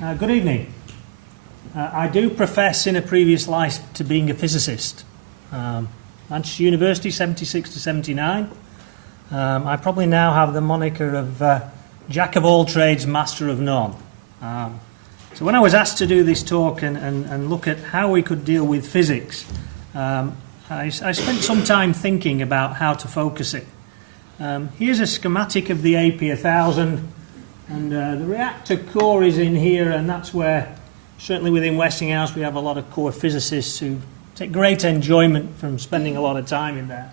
Good evening. I do profess in a previous life to being a physicist. Manchester University, 76 to 79. I probably now have the moniker of Jack of all trades, master of none. So when I was asked to do this talk and look at how we could deal with physics, I spent some time thinking about how to focus it. Here's a schematic of the AP1000, and the reactor core is in here, and that's where, certainly within Westinghouse, we have a lot of core physicists who take great enjoyment from spending a lot of time in there.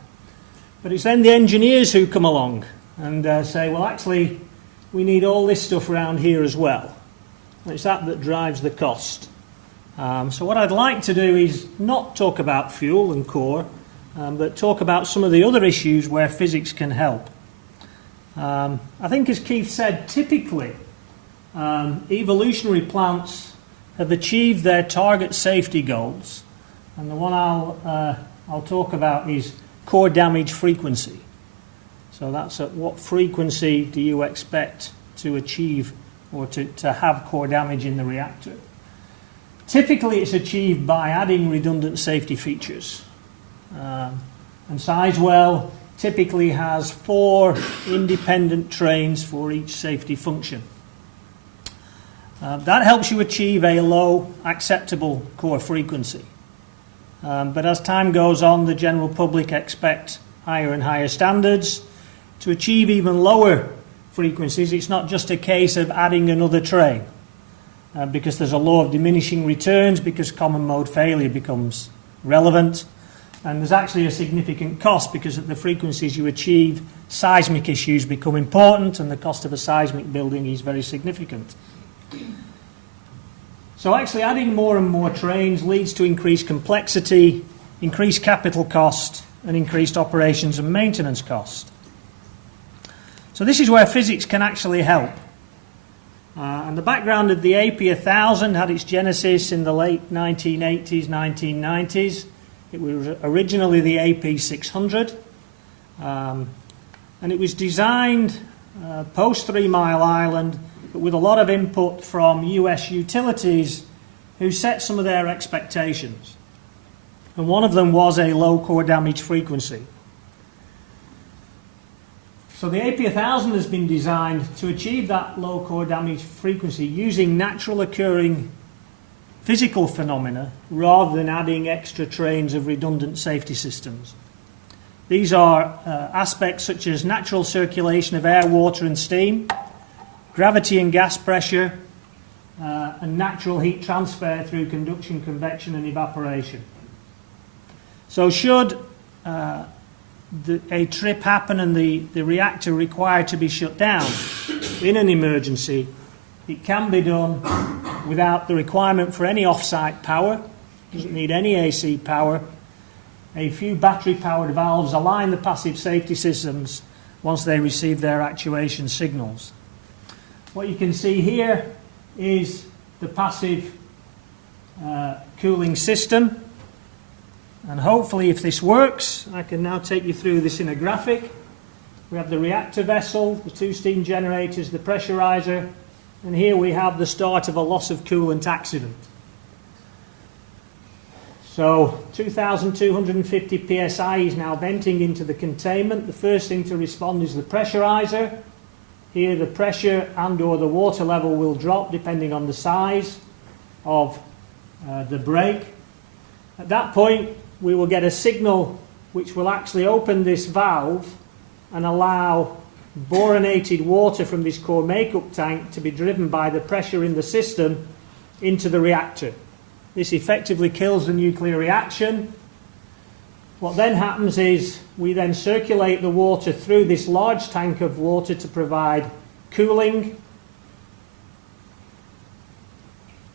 But it's then the engineers who come along and say, well, actually, we need all this stuff around here as well. And it's that drives the cost. So what I'd like to do is not talk about fuel and core, but talk about some of the other issues where physics can help. I think, as Keith said, typically evolutionary plants have achieved their target safety goals, and the one I'll talk about is core damage frequency. So that's at what frequency do you expect to achieve or to have core damage in the reactor. Typically it's achieved by adding redundant safety features. And Sizewell typically has 4 independent trains for each safety function. That helps you achieve a low acceptable core frequency. But as time goes on, the general public expect higher and higher standards. To achieve even lower frequencies, it's not just a case of adding another train, because there's a law of diminishing returns, because common mode failure becomes relevant. And there's actually a significant cost, because at the frequencies you achieve, seismic issues become important, and the cost of a seismic building is very significant. So actually adding more and more trains leads to increased complexity, increased capital cost, and increased operations and maintenance cost. So this is where physics can actually help. And the background of the AP1000 had its genesis in the late 1980s, 1990s. It was originally the AP600, and it was designed post 3 Mile Island, but with a lot of input from US utilities who set some of their expectations. And one of them was a low core damage frequency. So the AP1000 has been designed to achieve that low core damage frequency using natural occurring physical phenomena rather than adding extra trains of redundant safety systems. These are aspects such as natural circulation of air, water and steam, gravity and gas pressure, and natural heat transfer through conduction, convection and evaporation. So should a trip happen and the reactor require to be shut down in an emergency, it can be done without the requirement for any off-site power. It doesn't need any AC power. A few battery-powered valves align the passive safety systems once they receive their actuation signals. What you can see here is the passive cooling system. And hopefully, if this works, I can now take you through this in a graphic. We have the reactor vessel, the 2 steam generators, the pressurizer, and here we have the start of a loss of coolant accident. So 2,250 psi is now venting into the containment. The first thing to respond is the pressurizer. Here the pressure and or the water level will drop depending on the size of the break. At that point we will get a signal which will actually open this valve and allow boronated water from this core makeup tank to be driven by the pressure in the system into the reactor. This effectively kills the nuclear reaction. What then happens is we then circulate the water through this large tank of water to provide cooling.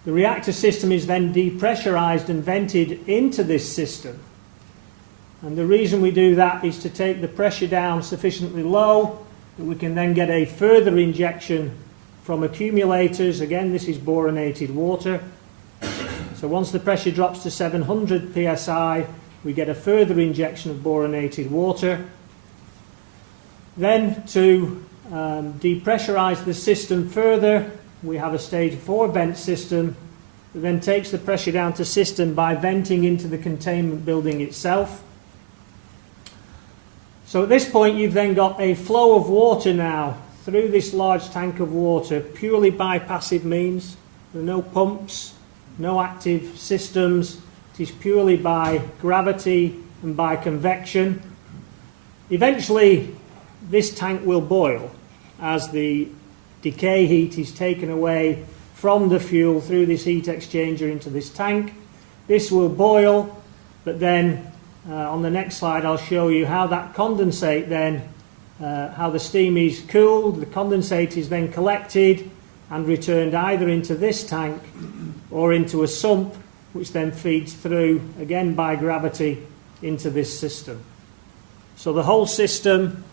The reactor system is then depressurized and vented into this system. And the reason we do that is to take the pressure down sufficiently low that we can then get a further injection from accumulators. Again, this is boronated water. So once the pressure drops to 700 psi, we get a further injection of boronated water. Then to depressurize the system further, we have a stage 4 vent system that then takes the pressure down to system by venting into the containment building itself. So at this point you've then got a flow of water now through this large tank of water purely by passive means. There are no pumps, no active systems. It is purely by gravity and by convection. Eventually this tank will boil as the decay heat is taken away from the fuel through this heat exchanger into this tank. This will boil, but then on the next slide I'll show you how that condensate then, how the steam is cooled, the condensate is then collected and returned either into this tank or into a sump, which then feeds through, again by gravity, into this system. So the whole system,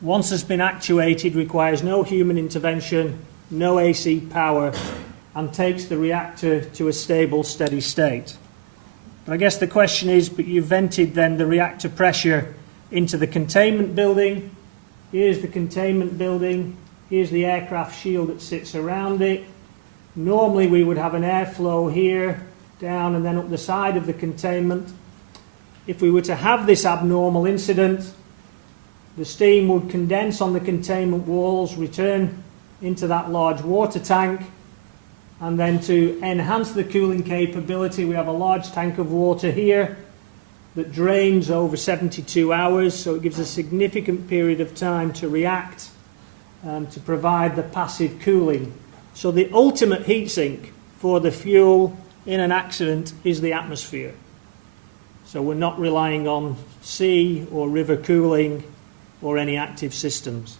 once it's been actuated, requires no human intervention, no AC power, and takes the reactor to a stable, steady state. But I guess the question is, but you've vented then the reactor pressure into the containment building. Here's the containment building. Here's the aircraft shield that sits around it. Normally we would have an airflow here, down and then up the side of the containment. If we were to have this abnormal incident, the steam would condense on the containment walls, return into that large water tank, and then to enhance the cooling capability, we have a large tank of water here that drains over 72 hours, so it gives a significant period of time to react to provide the passive cooling. So the ultimate heat sink for the fuel in an accident is the atmosphere. So we're not relying on sea or river cooling or any active systems.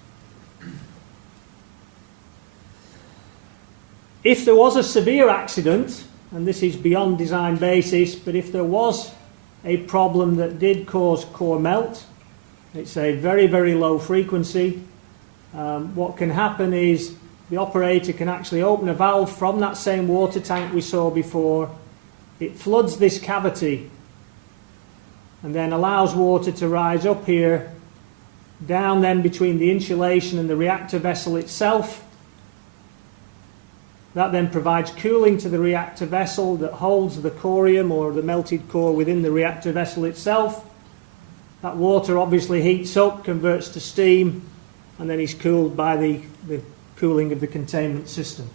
If there was a severe accident, and this is beyond design basis, but if there was a problem that did cause core melt, it's a very, very low frequency, what can happen is the operator can actually open a valve from that same water tank we saw before. It floods this cavity and then allows water to rise up here, down then between the insulation and the reactor vessel itself. That then provides cooling to the reactor vessel that holds the corium or the melted core within the reactor vessel itself. That water obviously heats up, converts to steam, and then is cooled by the cooling of the containment system.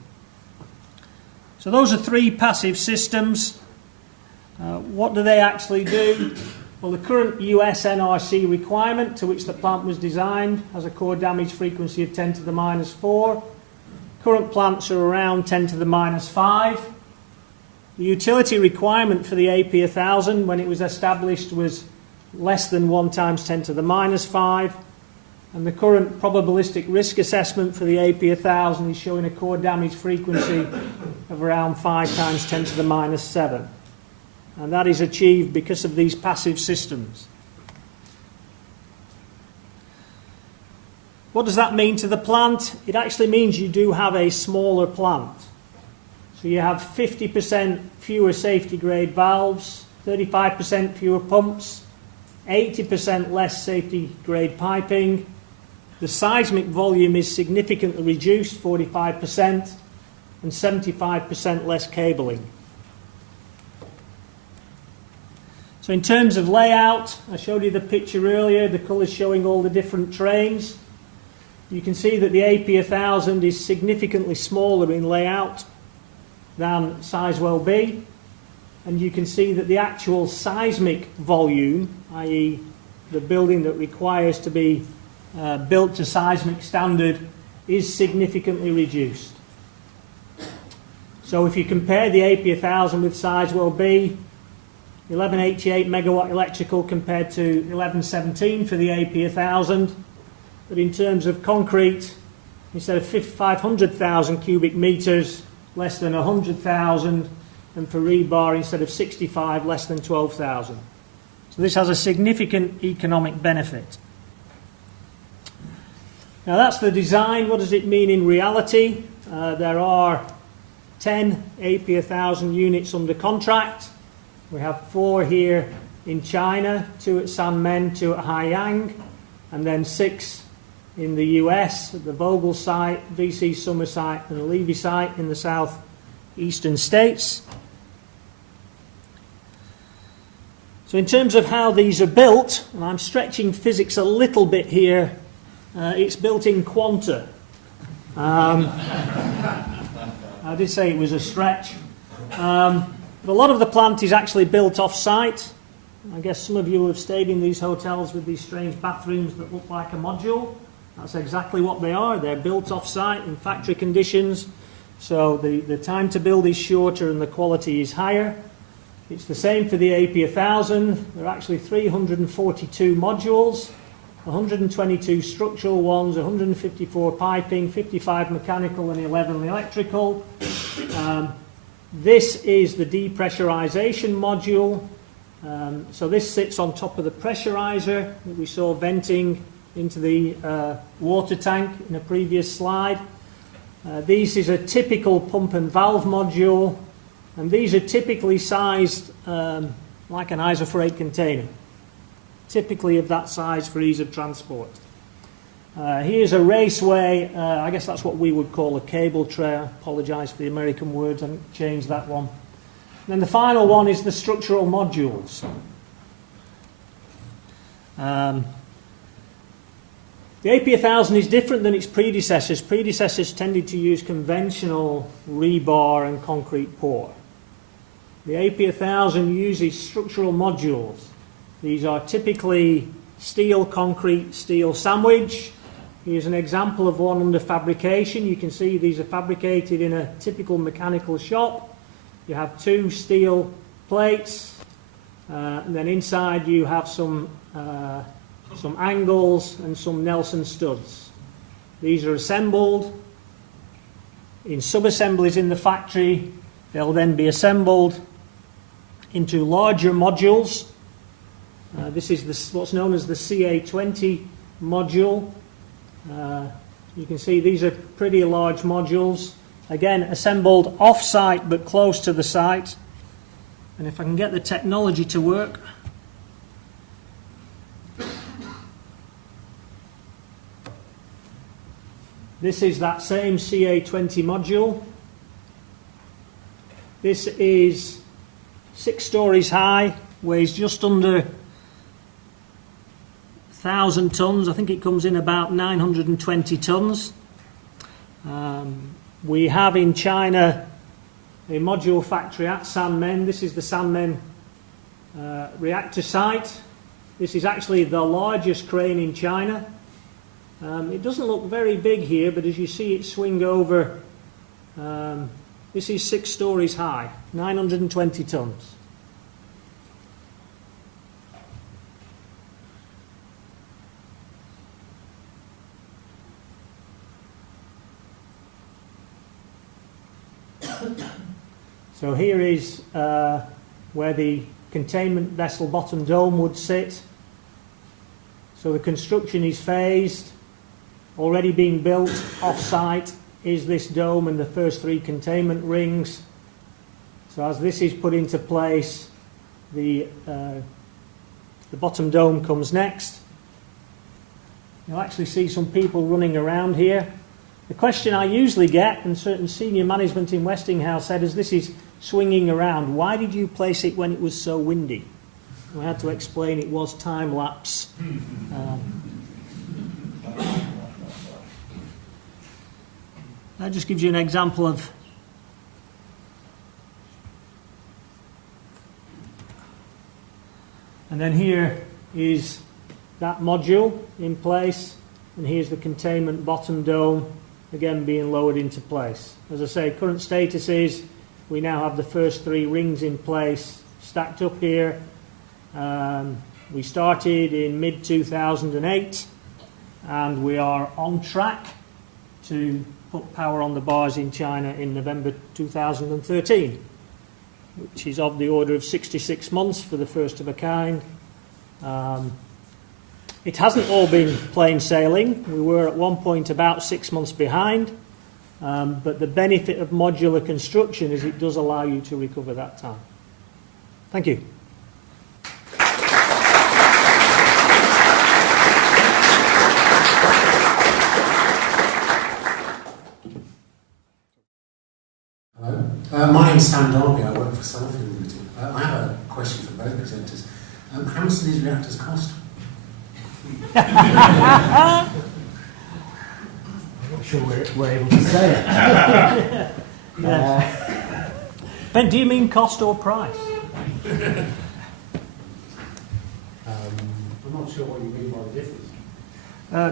So those are 3 passive systems. What do they actually do? Well, the current US NRC requirement to which the plant was designed has a core damage frequency of 10 to the minus 4. Current plants are around 10 to the minus 5. The utility requirement for the AP1000 when it was established was less than 1 times 10 to the minus 5. And the current probabilistic risk assessment for the AP1000 is showing a core damage frequency of around 5 times 10 to the minus 7. And that is achieved because of these passive systems. What does that mean to the plant? It actually means you do have a smaller plant. So you have 50% fewer safety grade valves, 35% fewer pumps, 80% less safety grade piping. The seismic volume is significantly reduced, 45%, and 75% less cabling. So in terms of layout, I showed you the picture earlier, the colours showing all the different trains. You can see that the AP1000 is significantly smaller in layout than Sizewell B, and you can see that the actual seismic volume, i.e. the building that requires to be built to seismic standard, is significantly reduced. So if you compare the AP1000 with Sizewell B, 1188 megawatt electrical compared to 1117 for the AP1000, but in terms of concrete, instead of 500,000 cubic metres, less than 100,000, and for rebar, instead of 65, less than 12,000. So this has a significant economic benefit. Now that's the design. What does it mean in reality? There are 10 AP1000 units under contract. We have 4 here in China, 2 at Sanmen, 2 at Haiyang, and then 6 in the US, at the Vogel site, VC Summer site, and the Levy site in the southeastern states. So in terms of how these are built, and I'm stretching physics a little bit here, it's built in quanta. I did say it was a stretch. But a lot of the plant is actually built off-site. I guess some of you have stayed in these hotels with these strange bathrooms that look like a module. That's exactly what they are. They're built off-site in factory conditions. So the time to build is shorter and the quality is higher. It's the same for the AP1000. There are actually 342 modules, 122 structural ones, 154 piping, 55 mechanical and 11 electrical. This is the depressurization module. So this sits on top of the pressurizer that we saw venting into the water tank in a previous slide. This is a typical pump and valve module, and these are typically sized like an isofreight container, typically of that size for ease of transport. Here's a raceway. I guess that's what we would call a cable tray. I apologise for the American words, I didn't change that one. And then the final one is the structural modules. The AP1000 is different than its predecessors. Predecessors tended to use conventional rebar and concrete pour. The AP1000 uses structural modules. These are typically steel, concrete, steel sandwich. Here's an example of one under fabrication. You can see these are fabricated in a typical mechanical shop. You have two steel plates, and then inside you have some angles and some Nelson studs. These are assembled in sub-assemblies in the factory. They'll then be assembled into larger modules. This is what's known as the CA20 module. You can see these are pretty large modules. Again, assembled off-site but close to the site. And if I can get the technology to work. This is that same CA20 module. This is 6 stories high, weighs just under 1,000 tons. I think it comes in about 920 tons. We have in China a module factory at Sanmen. This is the Sanmen reactor site. This is actually the largest crane in China. It doesn't look very big here, but as you see it swing over, this is 6 stories high, 920 tons. So here is where the containment vessel bottom dome would sit. So the construction is phased. Already being built off-site is this dome and the first 3 containment rings. So as this is put into place, the bottom dome comes next. You'll actually see some people running around here. The question I usually get, and certain senior management in Westinghouse said, as this is swinging around, why did you place it when it was so windy? I had to explain it was time lapse. That just gives you an example of and then here is that module in place, and here's the containment bottom dome again being lowered into place. As I say, current status is we now have the first 3 rings in place stacked up here. We started in mid-2008 and we are on track to put power on the bars in China in November 2013, which is of the order of 66 months for the first of a kind. It hasn't all been plain sailing. We were at one point about 6 months behind, but the benefit of modular construction is it does allow you to recover that time. Thank you. Sam Darby, I work for Sellafield Limited. I have a question for both presenters. How much do these reactors cost? I'm not sure we're able to say it. Ben, do you mean cost or price? I'm not sure what you mean by the difference.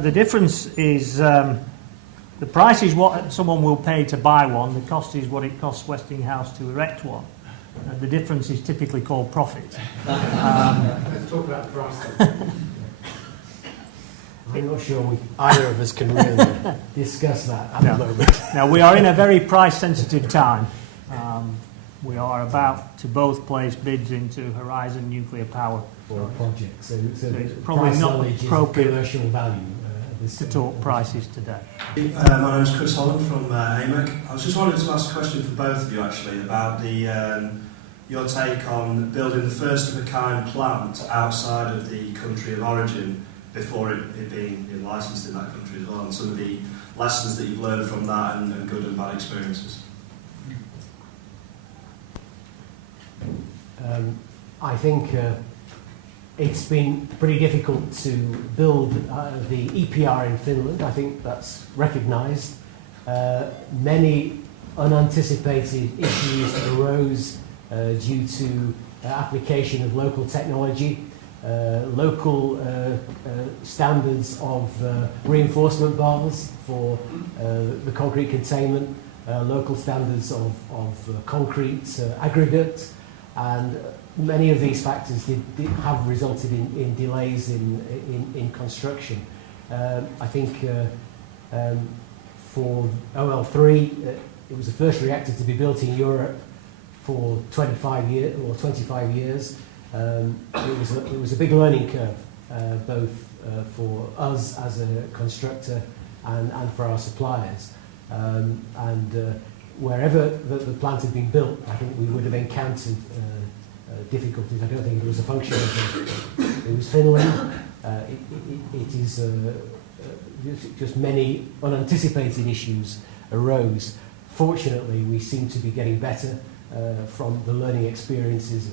The difference is the price is what someone will pay to buy one. The cost is what it costs Westinghouse to erect one. The difference is typically called profit. Let's talk about the price then. I'm not sure either of us can really discuss that at the moment. Now, we are in a very price-sensitive time. We are about to both place bids into Horizon Nuclear Power For a project, so it's the probably price not knowledge is appropriate commercial value. to talk prices today. My name is Chris Holland from AMEC. I was just wanting to ask a question for both of you actually about your take on building the first of a kind plant outside of the country of origin before it being licensed in that country as well, and some of the lessons that you've learned from that and good and bad experiences. I think it's been pretty difficult to build the EPR in Finland. I think that's recognised. Many unanticipated issues arose due to application of local technology, local standards of reinforcement bars for the concrete containment, local standards of concrete aggregate, and many of these factors did have resulted in delays in construction. I think for OL3, it was the first reactor to be built in Europe for 25 years. It was a big learning curve, both for us as a constructor and for our suppliers. Wherever the plant had been built, I think we would have encountered difficulties. I don't think it was a function of it was Finland. It is just many unanticipated issues arose. Fortunately, we seem to be getting better from the learning experiences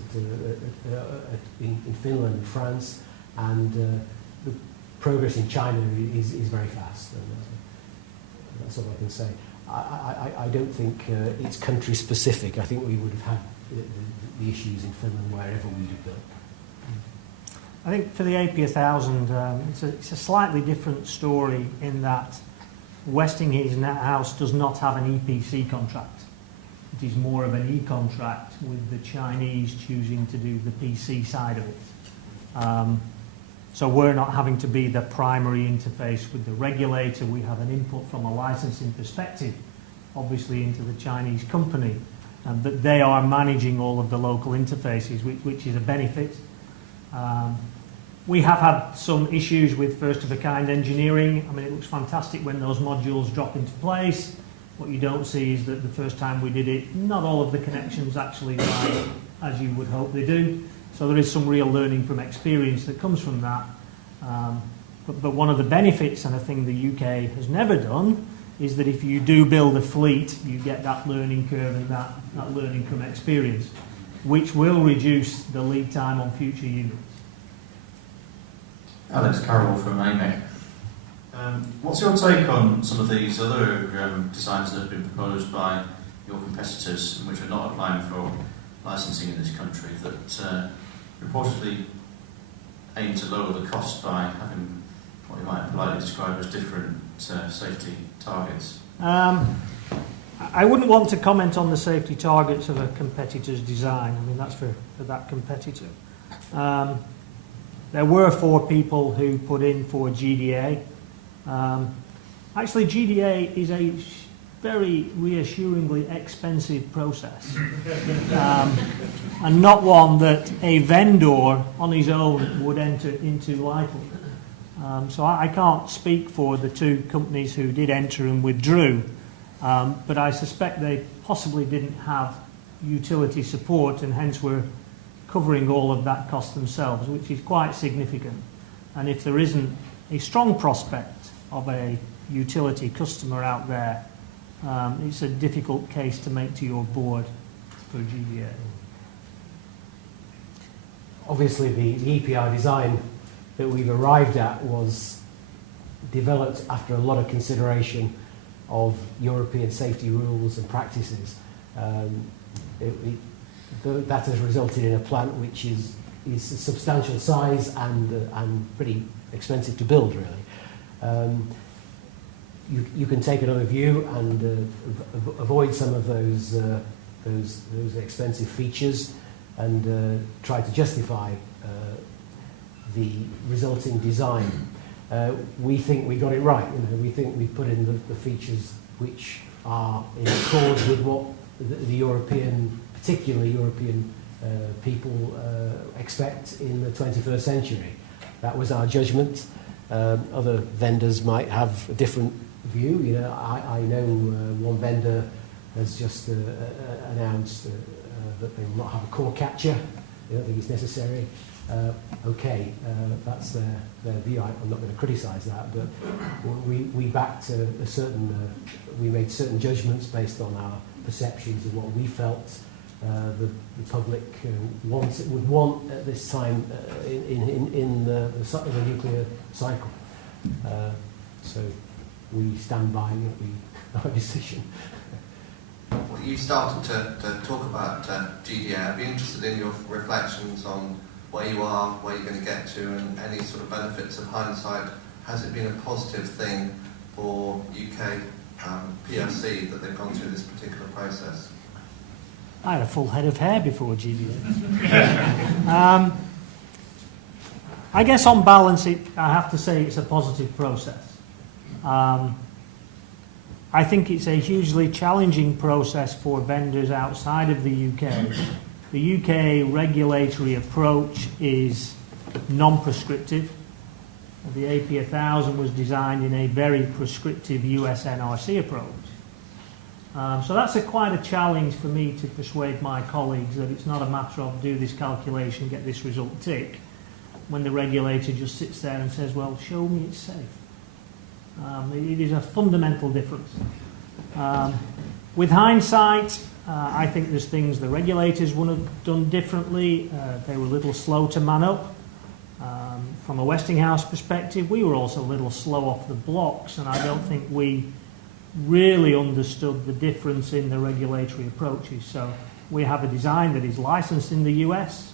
in Finland and France, and the progress in China is very fast. And that's all I can say. I don't think it's country specific. I think we would have had the issues in Finland wherever we'd have built. I think for the AP1000, it's a slightly different story in that Westinghouse does not have an EPC contract. It is more of an E-contract with the Chinese choosing to do the PC side of it. So we're not having to be the primary interface with the regulator. We have an input from a licensing perspective, obviously into the Chinese company, but they are managing all of the local interfaces, which is a benefit. We have had some issues with first-of-a-kind engineering. I mean, it looks fantastic when those modules drop into place. What you don't see is that the first time we did it, not all of the connections actually lie as you would hope they do. So there is some real learning from experience that comes from that. But one of the benefits, and a thing the UK has never done, is that if you do build a fleet, you get that learning curve and that learning from experience, which will reduce the lead time on future units. Alex Carroll from AMEC. What's your take on some of these other designs that have been proposed by your competitors, which are not applying for licensing in this country, that reportedly aim to lower the cost by having what you might politely describe as different safety targets? I wouldn't want to comment on the safety targets of a competitor's design. I mean, that's for that competitor. There were 4 people who put in for GDA. Actually, GDA is a very reassuringly expensive process, and not one that a vendor on his own would enter into lightly. So I can't speak for the 2 companies who did enter and withdrew, but I suspect they possibly didn't have utility support, and hence were covering all of that cost themselves, which is quite significant. And if there isn't a strong prospect of a utility customer out there, it's a difficult case to make to your board for GDA? Obviously, the EPR design that we've arrived at was developed after a lot of consideration of European safety rules and practices. That has resulted in a plant which is a substantial size and pretty expensive to build, really. You can take another view and avoid some of those expensive features and try to justify the resulting design. We think we got it right. We think we put in the features which are in accord with what the European, particularly European people expect in the 21st century. That was our judgment. Other vendors might have a different view. I know one vendor has just announced that they will not have a core catcher. I don't think it's necessary. That's their view. I'm not going to criticise that, but we backed we made certain judgments based on our perceptions of what we felt the public would want at this time in the nuclear cycle. So we stand by our decision. Well, you started to talk about GDA. I'd be interested in your reflections on where you are, where you're going to get to, and any sort of benefits of hindsight. Has it been a positive thing for UK PLC that they've gone through this particular process? I had a full head of hair before GDA. I guess on balance, I have to say it's a positive process. I think it's a hugely challenging process for vendors outside of the UK. The UK regulatory approach is non-prescriptive. The AP1000 was designed in a very prescriptive US NRC approach. So that's quite a challenge for me to persuade my colleagues that it's not a matter of do this calculation, get this result, tick, when the regulator just sits there and says, well, show me it's safe. It is a fundamental difference. With hindsight, I think there's things the regulators would have done differently. They were a little slow to man up. From a Westinghouse perspective, we were also a little slow off the blocks, and I don't think we really understood the difference in the regulatory approaches. So we have a design that is licensed in the US.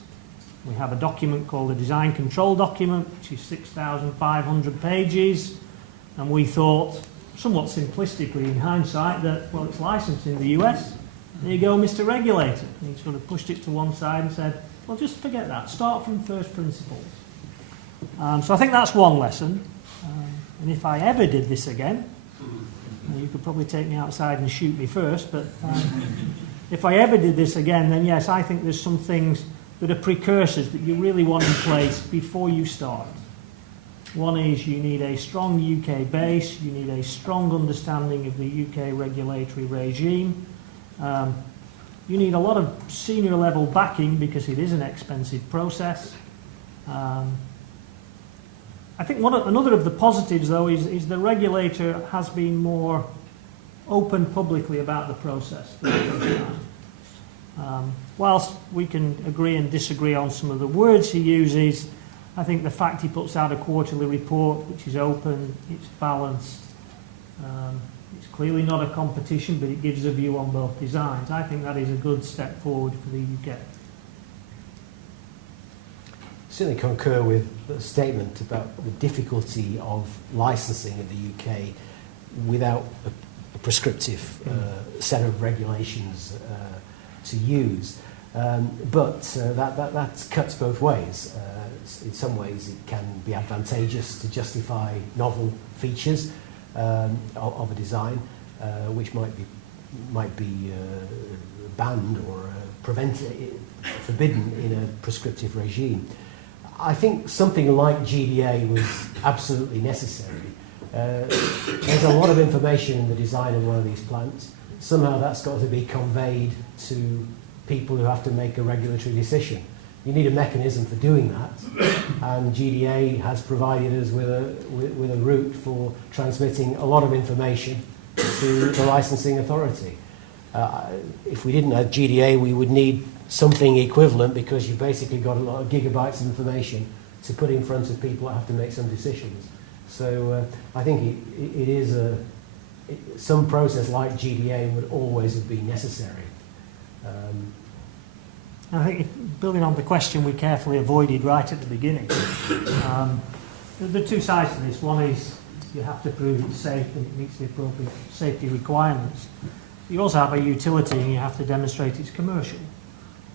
We have a document called a design control document, which is 6,500 pages. And we thought, somewhat simplistically in hindsight, that, well, it's licensed in the US. There you go, Mr. Regulator. And he sort of pushed it to one side and said, well, just forget that. Start from first principles. So I think that's one lesson. And if I ever did this again, you could probably take me outside and shoot me first, but if I ever did this again, then yes, I think there's some things that are precursors that you really want in place before you start. One is you need a strong UK base, you need a strong understanding of the UK regulatory regime. You need a lot of senior level backing because it is an expensive process. I think another of the positives, though, is the regulator has been more open publicly about the process. Whilst we can agree and disagree on some of the words he uses, I think the fact he puts out a quarterly report, which is open, it's balanced, it's clearly not a competition, but it gives a view on both designs. I think that is a good step forward for the UK. Certainly concur with the statement about the difficulty of licensing in the UK without a prescriptive set of regulations to use. But that cuts both ways. In some ways it can be advantageous to justify novel features of a design which might be banned or forbidden in a prescriptive regime. I think something like GDA was absolutely necessary. There's a lot of information in the design of one of these plants. Somehow that's got to be conveyed to people who have to make a regulatory decision. You need a mechanism for doing that, and GDA has provided us with a route for transmitting a lot of information to the licensing authority. If we didn't have GDA, we would need something equivalent, because you've basically got a lot of gigabytes of information to put in front of people that have to make some decisions. So I think it is some process like GDA would always have been necessary. I think, building on the question we carefully avoided right at the beginning, there are two sides to this. One is you have to prove it's safe and it meets the appropriate safety requirements. You also have a utility and you have to demonstrate it's commercial.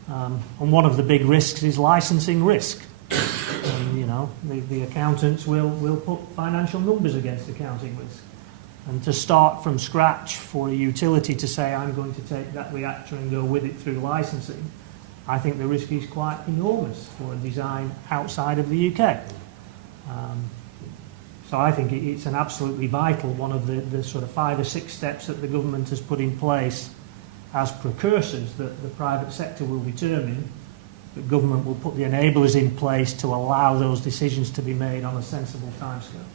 And one of the big risks is licensing risk. And, you know, the accountants will put financial numbers against accounting risk. And to start from scratch for a utility to say, I'm going to take that reactor and go with it through licensing, I think the risk is quite enormous for a design outside of the UK. So I think it's an absolutely vital one of the sort of 5 or 6 steps that the government has put in place as precursors that the private sector will determine, that government will put the enablers in place to allow those decisions to be made on a sensible timescale.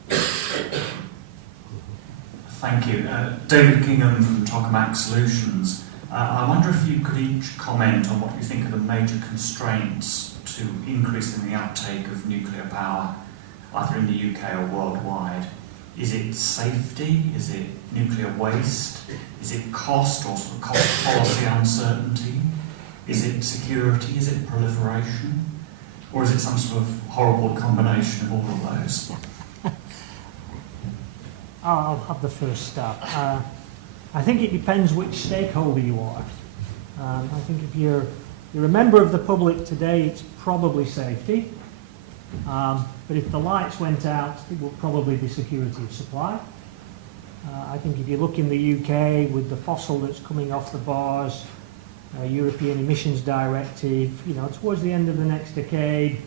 Thank you. David Kingham from Tokamak Solutions. I wonder if you could each comment on what you think are the major constraints to increasing the uptake of nuclear power, either in the UK or worldwide. Is it safety? Is it nuclear waste? Is it cost or sort of cost policy uncertainty? Is it security? Is it proliferation? Or is it some sort of horrible combination of all of those? I'll have the first start. I think it depends which stakeholder you are. I think if you're a member of the public today, it's probably safety. But if the lights went out, it will probably be security of supply. I think if you look in the UK with the fossil that's coming off the bars, European Emissions Directive, you know, towards the end of the next decade,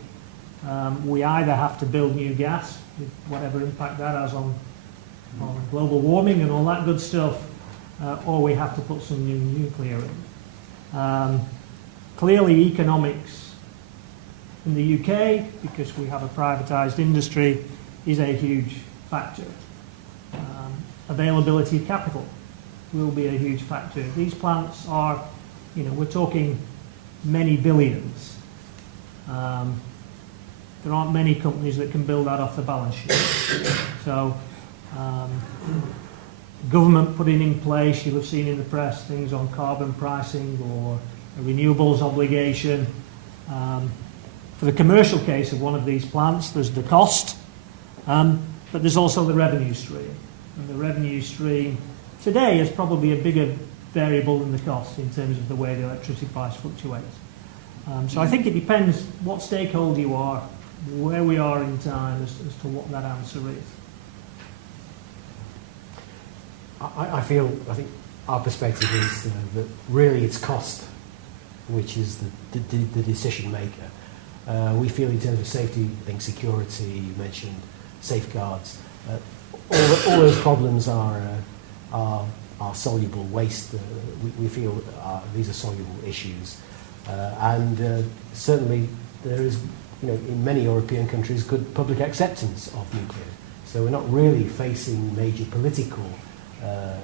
we either have to build new gas, with whatever impact that has on global warming and all that good stuff, or we have to put some new nuclear in. Clearly, economics in the UK, because we have a privatised industry, is a huge factor. Availability of capital will be a huge factor. These plants are, you know, we're talking many billions. There aren't many companies that can build that off the balance sheet. So, government putting in place, you'll have seen in the press, things on carbon pricing or a renewables obligation. For the commercial case of one of these plants, there's the cost, but there's also the revenue stream. And the revenue stream today is probably a bigger variable than the cost in terms of the way the electricity price fluctuates. So I think it depends what stakeholder you are, where we are in time as to what that answer is. I think our perspective is that really it's cost which is the decision maker. We feel in terms of safety, I think security, you mentioned safeguards, all those problems are soluble. Waste, we feel these are soluble issues. And certainly there is, you know, in many European countries, good public acceptance of nuclear. So we're not really facing major political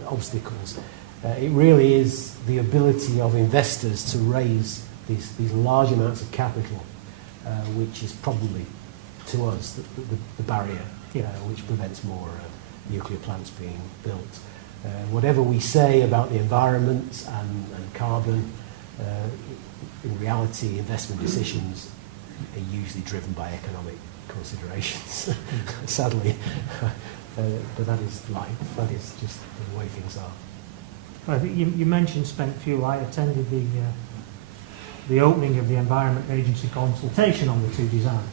obstacles. It really is the ability of investors to raise these large amounts of capital, which is probably, to us, the barrier which prevents more nuclear plants being built. Whatever we say about the environment and carbon, in reality, investment decisions are usually driven by economic considerations, sadly. But that is life. That is just the way things are. I think you mentioned spent fuel. I attended the opening of the Environment Agency consultation on the two designs.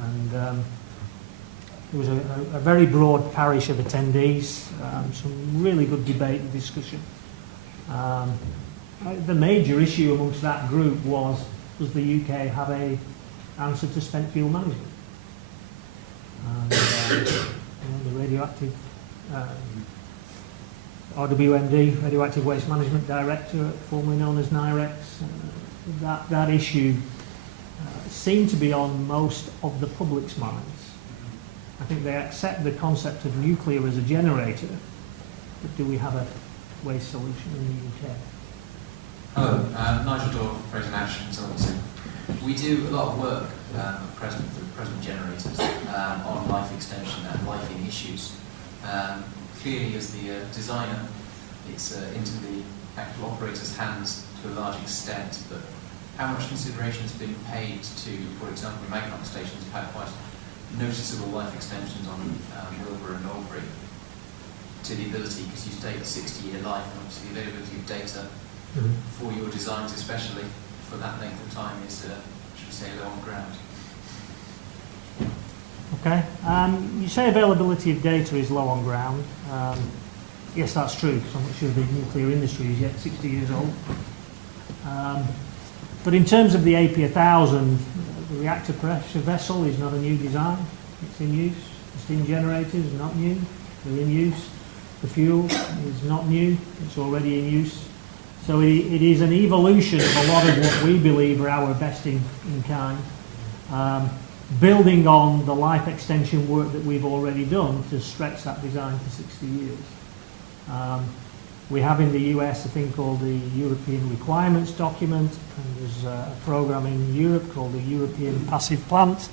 And there was a very broad parish of attendees, some really good debate and discussion. The major issue amongst that group was, does the UK have an answer to spent fuel management? And, the radioactive RWMD, Radioactive Waste Management Director, formerly known as NIREX, that issue seemed to be on most of the public's minds. I think they accept the concept of nuclear as a generator, but do we have a waste solution in the UK. Hello, Nigel Dorr, Fraser Nash Consultancy. We do a lot of work at present for the present generators on life extension and lifing issues. Clearly, as the designer, it's into the actual operator's hands to a large extent, but how much consideration has been paid to, for example, magnet stations have had quite noticeable life extensions on Wilbur and Albury, to the ability, because you state 60-year life, and obviously the availability of data for your designs, especially for that length of time, is, should we say, low on ground. Okay. You say availability of data is low on ground. Yes, that's true, because I'm not sure the nuclear industry is yet 60 years old. But in terms of the AP1000, the reactor pressure vessel is not a new design. It's in use. The steam generators are not new. They're in use. The fuel is not new. It's already in use. So it is an evolution of a lot of what we believe are our best in kind. Building on the life extension work that we've already done to stretch that design to 60 years. We have in the US a thing called the European Requirements Document, and there's a program in Europe called the European Passive Plant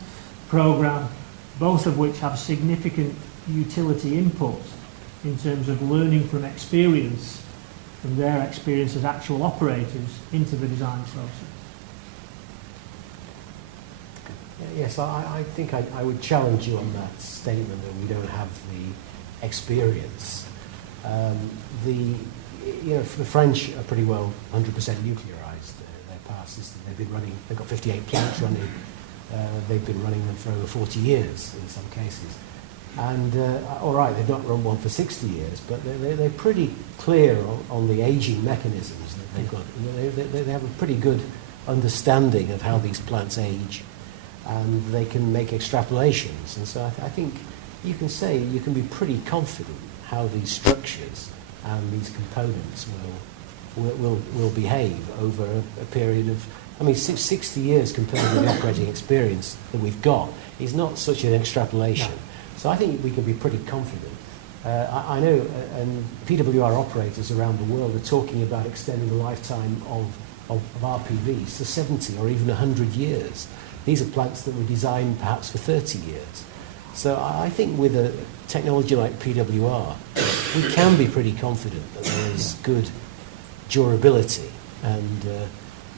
Program, both of which have significant utility input in terms of learning from experience, from their experience as actual operators into the design process. Yes, I think I would challenge you on that statement that we don't have the experience. The French are pretty well 100% nuclearised. Their power system. They've got 58 plants running. They've been running them for over 40 years in some cases. And all right, they've not run one for 60 years, but they're pretty clear on the ageing mechanisms that they've got. They have a pretty good understanding of how these plants age, and they can make extrapolations. And so I think you can be pretty confident how these structures and these components will behave over a period of, 60 years compared to the operating experience that we've got is not such an extrapolation. No. So I think we can be pretty confident. I know, and PWR operators around the world are talking about extending the lifetime of RPVs to 70 or even 100 years. These are plants that were designed perhaps for 30 years. So I think with a technology like PWR, we can be pretty confident that there is good durability, and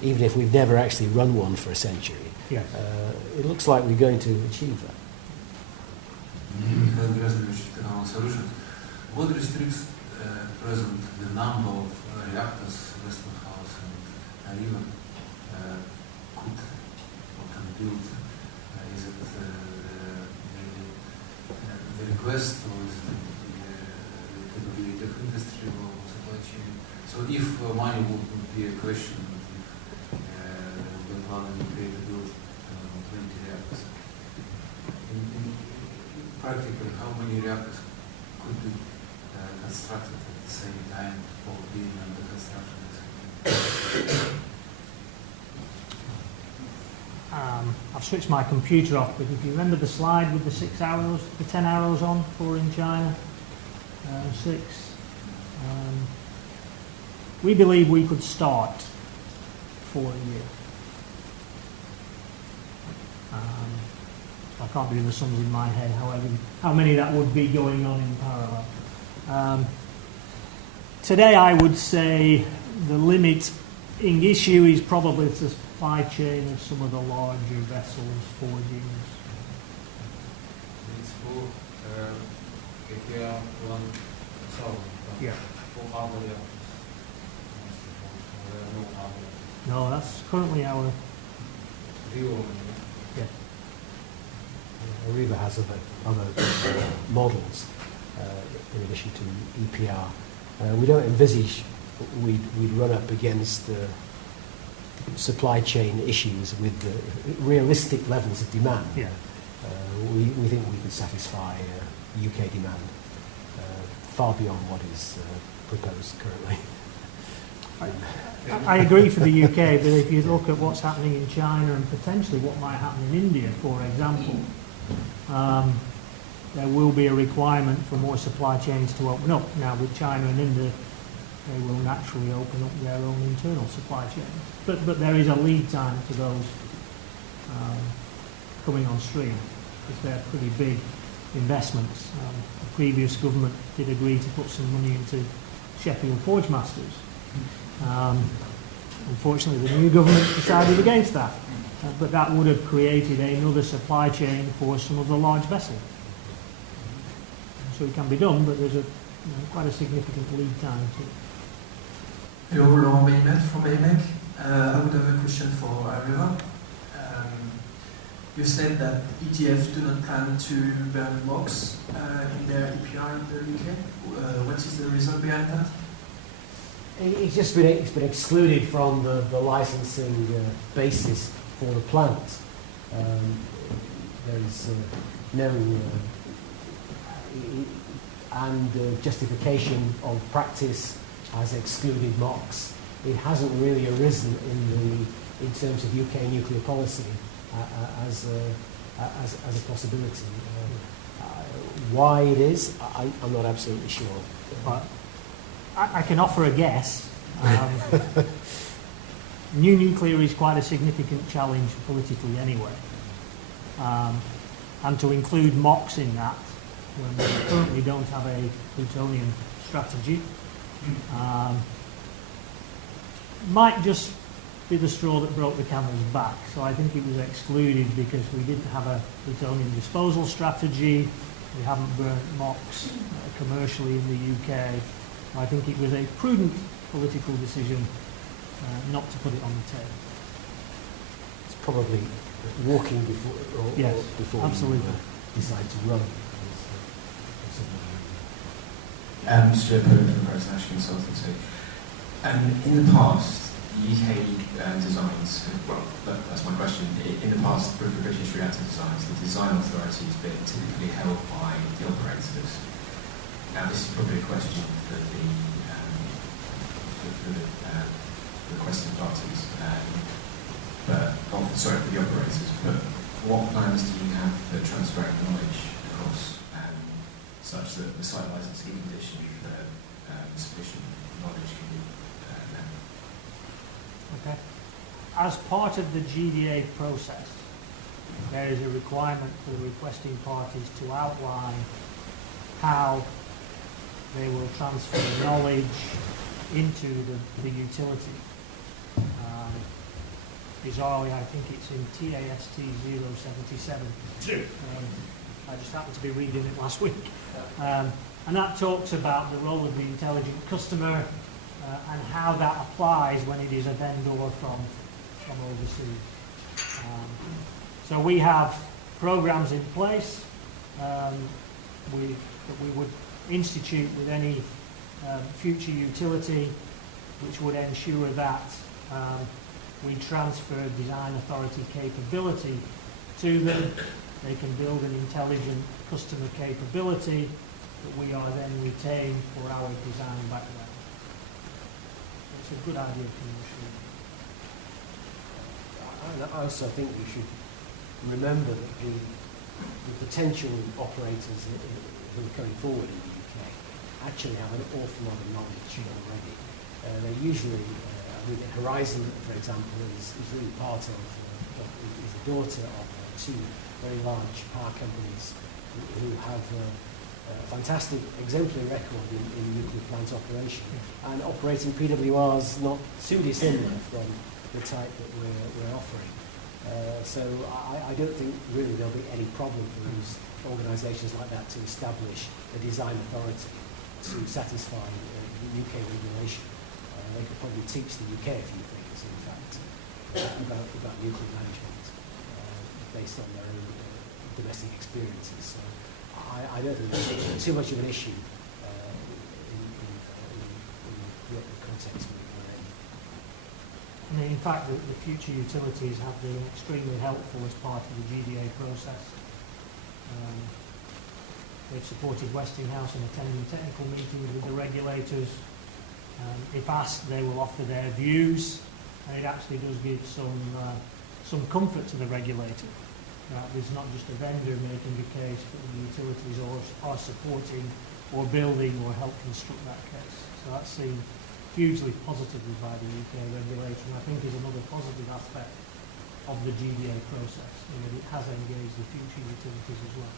even if we've never actually run one for a century, yes. It looks like we're going to achieve that. Solutions. What restricts present the number of reactors Westinghouse and Areva could or can build? Is it the request, or is it the capability of industry or supply chain? So if money would be a question, if we're planning to build 20 reactors, practically how many reactors could be constructed at the same time or being under construction? I've switched my computer off, but if you remember the slide with the 6 arrows, the 10 arrows on, 4 in China, 6. We believe we could start 4 a year. I can't do the sums in my head, however, how many that would be going on in parallel. Today I would say the limiting issue is probably the supply chain of some of the larger vessels, forgings. It's for EPR 1000. Yeah. For other reactors. No, that's currently our... Yeah. Areva has other models in addition to EPR. We don't envisage we'd run up against supply chain issues with realistic levels of demand. Yeah. We think we could satisfy UK demand far beyond what is proposed currently. I agree for the UK, but if you look at what's happening in China and potentially what might happen in India, for example, there will be a requirement for more supply chains to open up. Now, with China and India they will naturally open up their own internal supply chain. But there is a lead time to those coming on stream, because they're pretty big investments. The previous government did agree to put some money into Sheffield Forge Masters. Unfortunately, the new government decided against that, but that would have created another supply chain for some of the large vessels. So it can be done, but there's quite a significant lead time to it. Hello, Laurent Baymet from AMEC. I would have a question for Areva. You said that ETF do not plan to burn MOX in their EPR in the UK. What is the reason behind that? It's been excluded from the licensing basis for the plant. There is no justification of practice has excluded MOX. It hasn't really arisen in terms of UK nuclear policy as a possibility. Why it is, I'm not absolutely sure. But I can offer a guess. New nuclear is quite a significant challenge politically anyway. And to include MOX in that, when we currently don't have a plutonium strategy, might just be the straw that broke the camel's back. So I think it was excluded because we didn't have a plutonium disposal strategy. We haven't burnt MOX commercially in the UK. I think it was a prudent political decision not to put it on the table. It's probably walking before, yes, before absolutely. you decide to run. Stuart Poland from Price National Consultancy. In the past, UK designs, well, that's my question. In the past, British reactor designs, the design authority has been typically held by the operators. Now, this is probably a question for the requesting parties, for the operators. But what plans do you have for transferring knowledge across, such that the site licensing condition for sufficient knowledge can be met? Okay. As part of the GDA process, there is a requirement for the requesting parties to outline how they will transfer knowledge into the utility. Bizarrely, I think it's in TAST 077. I just happened to be reading it last week. And that talks about the role of the intelligent customer and how that applies when it is a vendor from overseas. So we have programs in place that we would institute with any future utility, which would ensure that we transfer design authority capability to them. They can build an intelligent customer capability that we are then retained for our design background. It's a good idea commercially. I also think we should remember that the potential operators who are coming forward in the UK actually have an awful lot of knowledge already. They usually, Horizon, for example, is really part of, is a daughter of two very large power companies who have a fantastic exemplary record in nuclear plant operation, and operating PWRs not too dissimilar from the type that we're offering. So I don't think really there'll be any problem for these organisations like that to establish a design authority to satisfy UK regulation. They could probably teach the UK a few things, in fact, about nuclear management based on their own domestic experiences. So I don't think there's too much of an issue in the context we're in. And in fact, the future utilities have been extremely helpful as part of the GDA process. They've supported Westinghouse in attending technical meetings with the regulators. If asked, they will offer their views, and it actually does give some comfort to the regulator. There's not just a vendor making a case, but the utilities are supporting or building or help construct that case. So that's seen hugely positively by the UK regulator, and I think is another positive aspect of the GDA process, in that it has engaged the future utilities as well.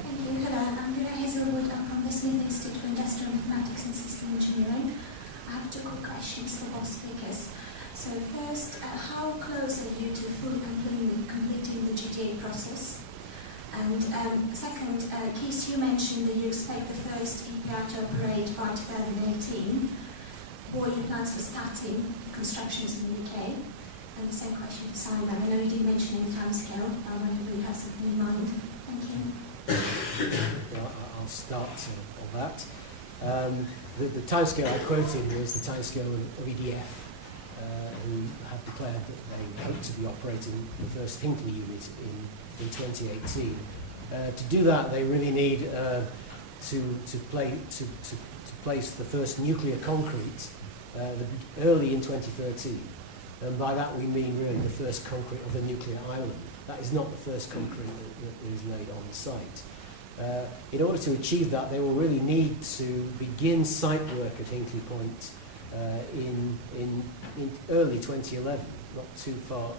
Thank you. Hello, I'm Vera Hazelwood. I'm from the Smith Institute for Industrial Mathematics and System Engineering. I have two quick questions for both speakers. So first, how close are you to fully completing the GDA process? And second, Keith, you mentioned that you expect the first EPR to operate by 2018. What are your plans for starting constructions in the UK? And the same question for Simon. I know you did mention in timescale, but I wonder if you have something in mind. Thank you. Well, I'll start on that. The timescale I quoted was the timescale of EDF, who have declared that they hope to be operating the first Hinkley unit in 2018. To do that, they really need to place the first nuclear concrete early in 2013. And by that we mean really the first concrete of the nuclear island. That is not the first concrete that is laid on the site. In order to achieve that, they will really need to begin site work at Hinkley Point in early 2011, not too far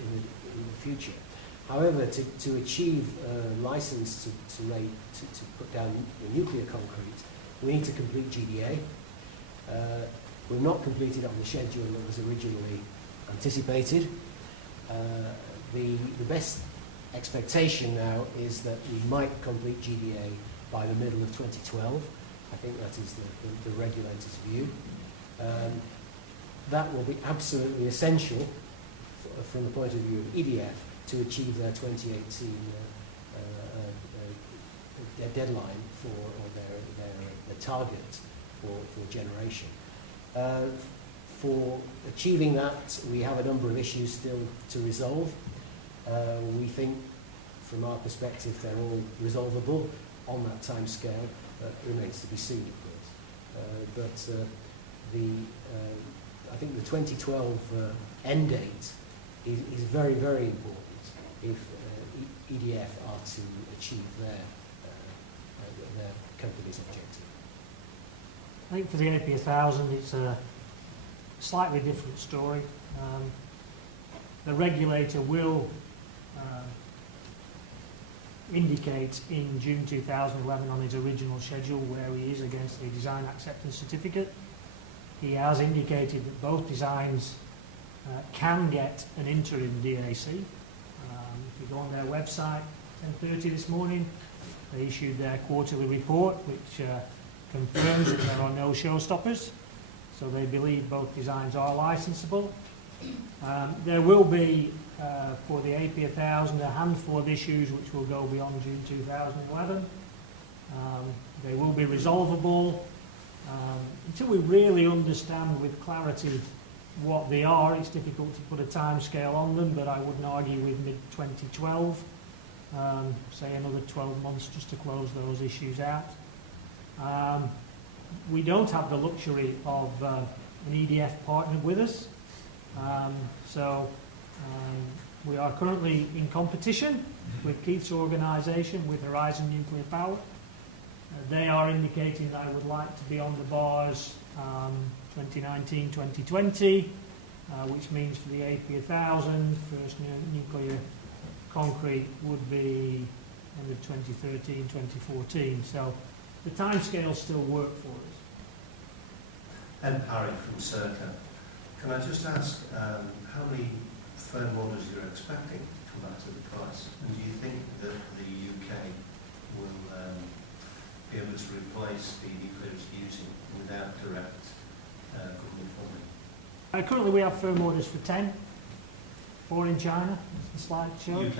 in the future. However, to achieve a license to put down the nuclear concrete, we need to complete GDA. We've not completed on the schedule that was originally anticipated. The best expectation now is that we might complete GDA by the middle of 2012. I think that is the regulator's view. That will be absolutely essential from the point of view of EDF to achieve their 2018 their deadline or their target for generation. For achieving that, we have a number of issues still to resolve. We think, from our perspective, they're all resolvable on that time scale. Remains to be seen, of course. I think the 2012 end date is very, very important if EDF are to achieve their company's objective. I think for the AP1000 it's a slightly different story. The regulator will indicate in June 2011 on his original schedule where he is against the design acceptance certificate. He has indicated that both designs can get an interim DAC. If you go on their website, 10:30 this morning, they issued their quarterly report which confirms that there are no showstoppers, so they believe both designs are licensable. There will be, for the AP1000, a handful of issues which will go beyond June 2011. They will be resolvable. Until we really understand with clarity what they are, it's difficult to put a time scale on them, but I wouldn't argue with mid-2012, say another 12 months just to close those issues out. We don't have the luxury of an EDF partner with us, so we are currently in competition with Keith's organisation, with Horizon Nuclear Power. They are indicating that I would like to be on the bars 2019-2020, which means for the AP1000, first nuclear concrete would be end of 2013-2014. So the timescales still work for us. Ed Parry from Circa. Can I just ask how many firm orders you're expecting to come out of the price? And do you think that the UK will be able to replace the nuclear it's using without direct government funding? Currently we have firm orders for 10, 4 in China, as the slide shows.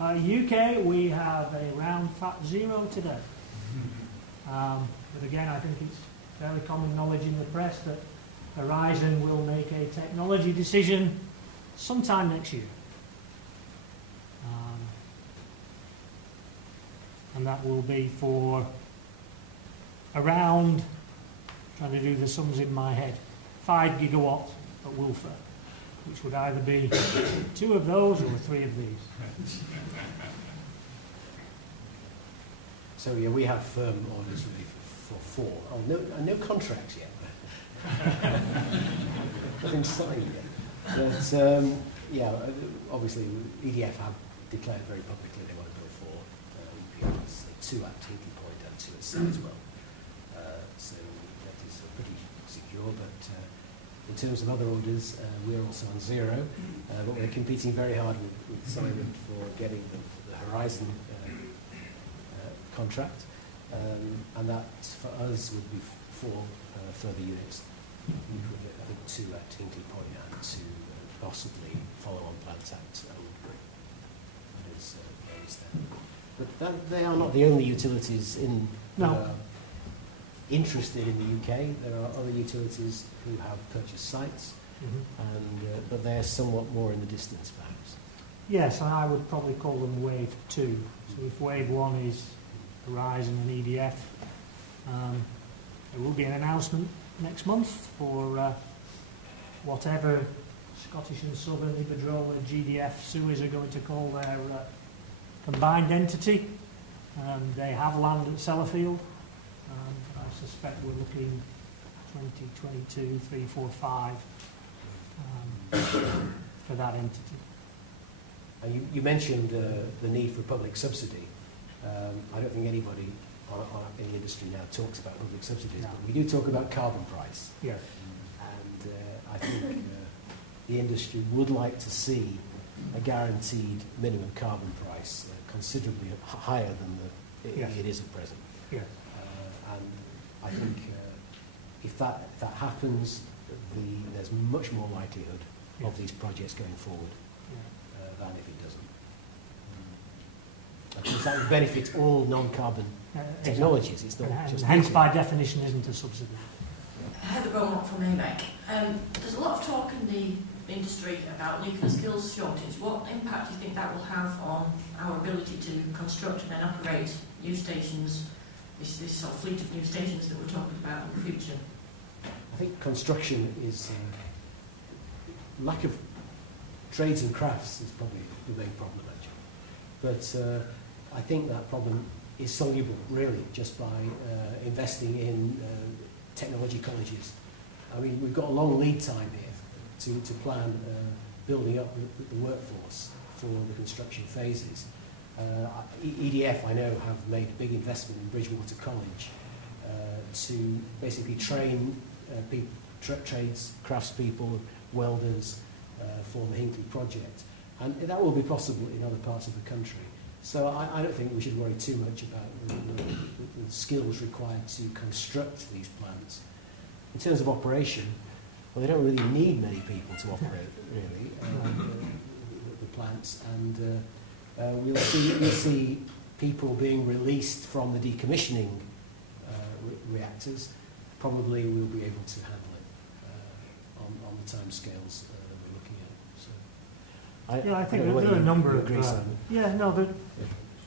UK, we have a round fat 0 today. But again, I think it's fairly common knowledge in the press that Horizon will make a technology decision sometime next year. And that will be for around, trying to do the sums in my head, 5 gigawatts at Wolfer, which would either be 2 of those or 3 of these. So yeah, we have firm orders really for for 4. Oh, no contracts yet. Nothing signed yet. But yeah, obviously EDF have declared very publicly they want to build 4 EPRs, 2 at Hinkley Point and 2 at Sizewell. So that is pretty secure, but in terms of other orders, we're also on 0, but we're competing very hard with Simon for getting the Horizon contract, and that for us would be 4 further units. I think 2 at Hinkley Point and 2 possibly follow-on plants at Ardron. That is there. But they are not the only utilities in interested in the UK. There are other utilities who have purchased sites, and but they're somewhat more in the distance, perhaps. Yes, and I would probably call them Wave 2. So if Wave 1 is Horizon and EDF, there will be an announcement next month for whatever Scottish and Southern, Iberdrola, GDF, Suez are going to call their combined entity. They have land at Sellafield. I suspect we're looking 2022, 3, 4, 5 for that entity. You mentioned the need for public subsidy. I don't think anybody in the industry now talks about public subsidies, but we do talk about carbon price. Yes. And I think the industry would like to see a guaranteed minimum carbon price considerably higher than it is at present. Yes. And I think if that happens, there's much more likelihood of these projects going forward than if it doesn't. Because that would benefit all non-carbon technologies. It's not just hence, by definition, isn't a subsidy. Heather Beaumont from AMEC. There's a lot of talk in the industry about nuclear skills shortage. What impact do you think that will have on our ability to construct and then operate new stations, this sort of fleet of new stations that we're talking about in the future? I think construction is lack of trades and crafts is probably the main problem, actually. But I think that problem is soluble, really, just by investing in technology colleges. I mean, we've got a long lead time here to plan building up the workforce for the construction phases. EDF, I know, have made a big investment in Bridgewater College to basically train trades, craftspeople, welders for the Hinkley project. And that will be possible in other parts of the country. So I don't think we should worry too much about the skills required to construct these plants. In terms of operation, well, they don't really need many people to operate, really, the plants. And we'll see people being released from the decommissioning reactors. Probably we'll be able to handle it on the timescales we're looking at. So I think there are a number of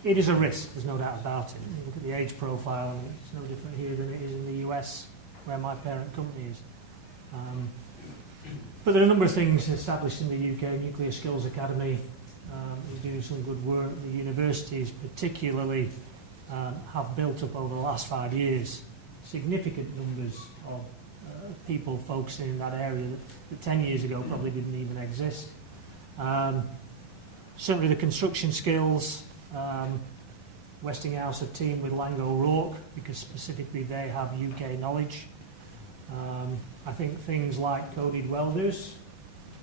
it is a risk, there's no doubt about it. You look at the age profile, and it's no different here than it is in the US, where my parent company is. But there are a number of things established in the UK. Nuclear Skills Academy is doing some good work. The universities particularly have built up over the last 5 years significant numbers of people focusing in that area that 10 years ago probably didn't even exist. Certainly the construction skills, Westinghouse have teamed with Lang O'Rourke because specifically they have UK knowledge. I think things like coded welders,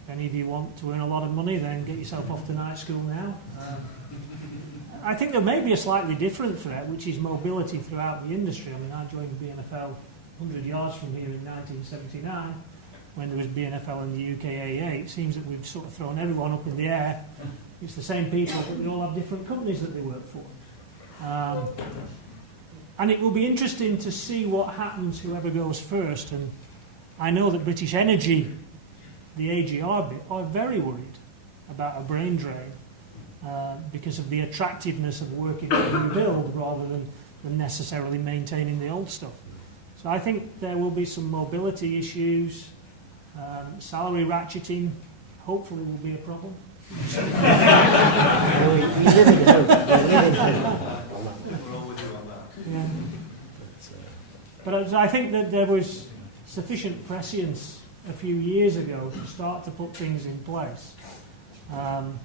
if any of you want to earn a lot of money, then get yourself off to night school now. I think there may be a slightly different threat, which is mobility throughout the industry. I mean, I joined BNFL 100 yards from here in 1979 when there was BNFL in the UKAA. It seems that we've sort of thrown everyone up in the air. It's the same people, but they all have different companies that they work for. And it will be interesting to see what happens, whoever goes first. And I know that British Energy, the AGR bit, are very worried about a brain drain because of the attractiveness of working on a new build rather than necessarily maintaining the old stuff. So I think there will be some mobility issues. Salary ratcheting hopefully will be a problem. We're all with you on that. But I think that there was sufficient prescience a few years ago to start to put things in place. And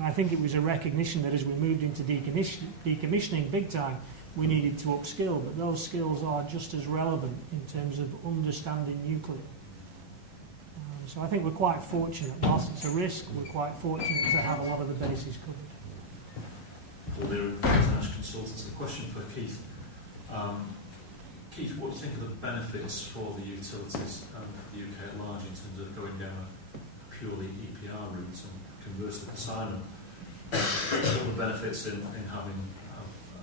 I think it was a recognition that as we moved into decommissioning big time, we needed to upskill, but those skills are just as relevant in terms of understanding nuclear. So I think we're quite fortunate. Whilst it's a risk, we're quite fortunate to have a lot of the bases covered. Paul Lear, International Consultants. A question for Keith. Keith, what do you think are the benefits for the utilities and for the UK at large in terms of going down a purely EPR route and conversely for Simon? What are the benefits in having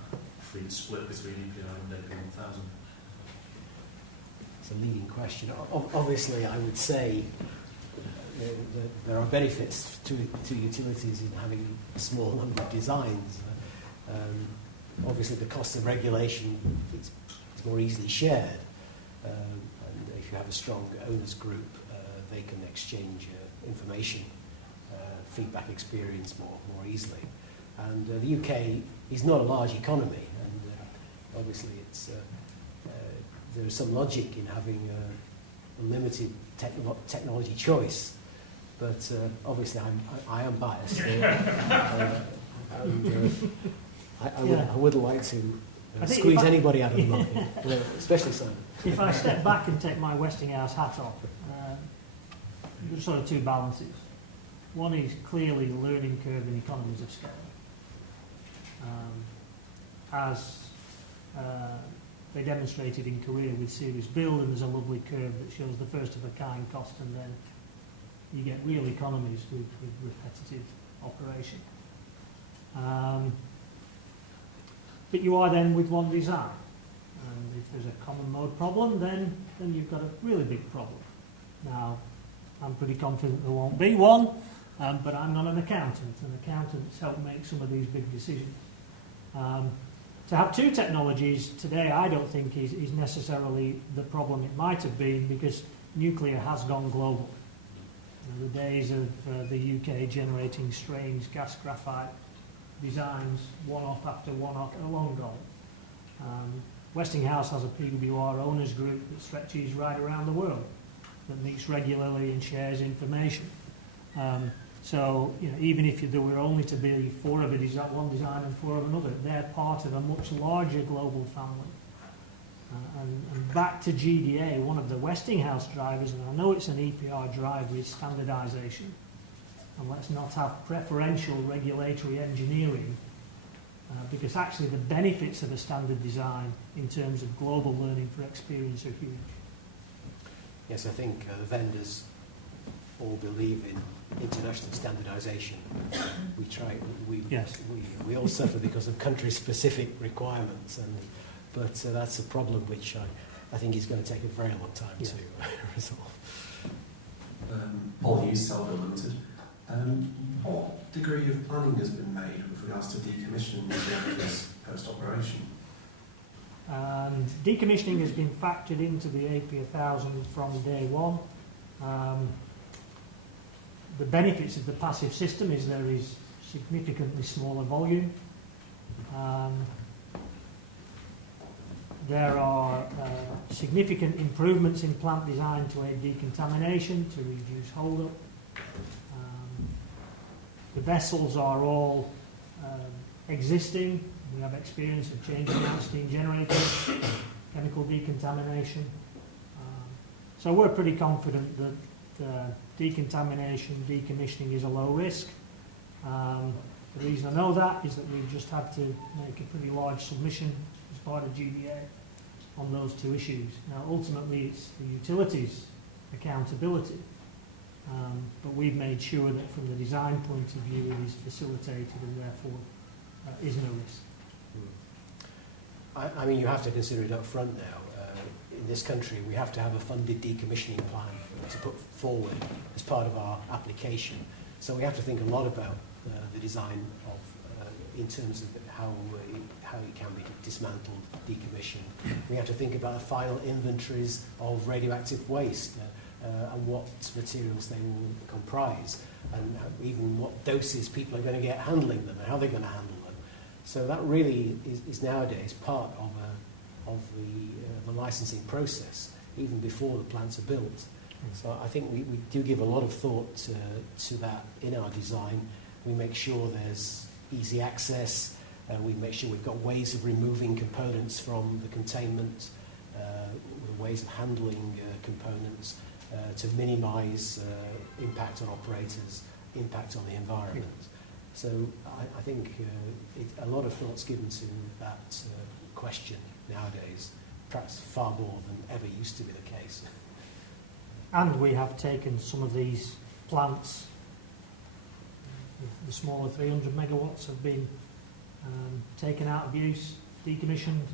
a fleet split between EPR and AP1000? It's a leading question. Obviously, I would say there are benefits to utilities in having a small number of designs. Obviously, the cost of regulation is more easily shared, and if you have a strong owners group, they can exchange information, feedback experience more easily. And the UK is not a large economy, and obviously there is some logic in having unlimited technology choice, but obviously I am biased. I wouldn't like to squeeze anybody out of the market, especially Simon. If I step back and take my Westinghouse hat off, there's sort of two balances. One is clearly the learning curve and economies of scale. As they demonstrated in Korea with series build, and there's a lovely curve that shows the first of a kind cost, and then you get real economies with repetitive operation. But you are then with one design, and if there's a common mode problem, then you've got a really big problem. Now, I'm pretty confident there won't be one, but I'm not an accountant, and accountants help make some of these big decisions. To have two technologies today, I don't think is necessarily the problem it might have been, because nuclear has gone global. The days of the UK generating strange gas graphite designs, one-off after one-off, are long gone. Westinghouse has a PWR owners group that stretches right around the world, that meets regularly and shares information. So, even if there were only to be four of one design and four of another, they're part of a much larger global family. And back to GDA, one of the Westinghouse drivers, and I know it's an EPR driver, is standardisation. And let's not have preferential regulatory engineering, because actually the benefits of a standard design in terms of global learning for experience are huge. Yes, I think the vendors all believe in international standardisation. We all suffer because of country-specific requirements, but that's a problem which I think is going to take a very long time to resolve. Paul Hughes, Self Limited. What degree of planning has been made with regards to decommissioning the reactors post-operation? Decommissioning has been factored into the AP1000 from day one. The benefits of the passive system is there is significantly smaller volume. There are significant improvements in plant design to aid decontamination, to reduce hold-up. The vessels are all existing. We have experience of changing out steam generators, chemical decontamination. So we're pretty confident that decontamination, decommissioning is a low risk. The reason I know that is that we've just had to make a pretty large submission as part of GDA on those two issues. Now, ultimately, it's the utilities' accountability, but we've made sure that from the design point of view, it is facilitated and therefore is no risk. I mean, you have to consider it up front now. In this country, we have to have a funded decommissioning plan to put forward as part of our application. So we have to think a lot about the design of, in terms of how it can be dismantled, decommissioned. We have to think about the final inventories of radioactive waste and what materials they will comprise, and even what doses people are going to get handling them and how they're going to handle them. So that really is nowadays part of of the licensing process, even before the plants are built. So I think we do give a lot of thought to that in our design. We make sure there's easy access, we make sure we've got ways of removing components from the containment, ways of handling components to minimise impact on operators, impact on the environment. So I think a lot of thought's given to that question nowadays, perhaps far more than ever used to be the case. And we have taken some of these plants, the smaller 300 megawatts have been taken out of use, decommissioned,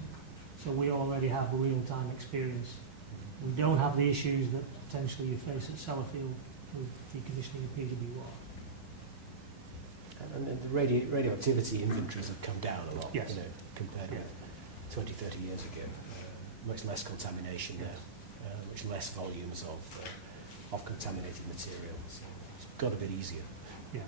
so we already have real-time experience. We don't have the issues that potentially you face at Sellafield with decommissioning a PWR. And the radioactivity inventories have come down a lot, yes, compared with 20, 30 years ago. Much less contamination there, much less volumes of contaminated materials. It's got a bit easier. Yeah.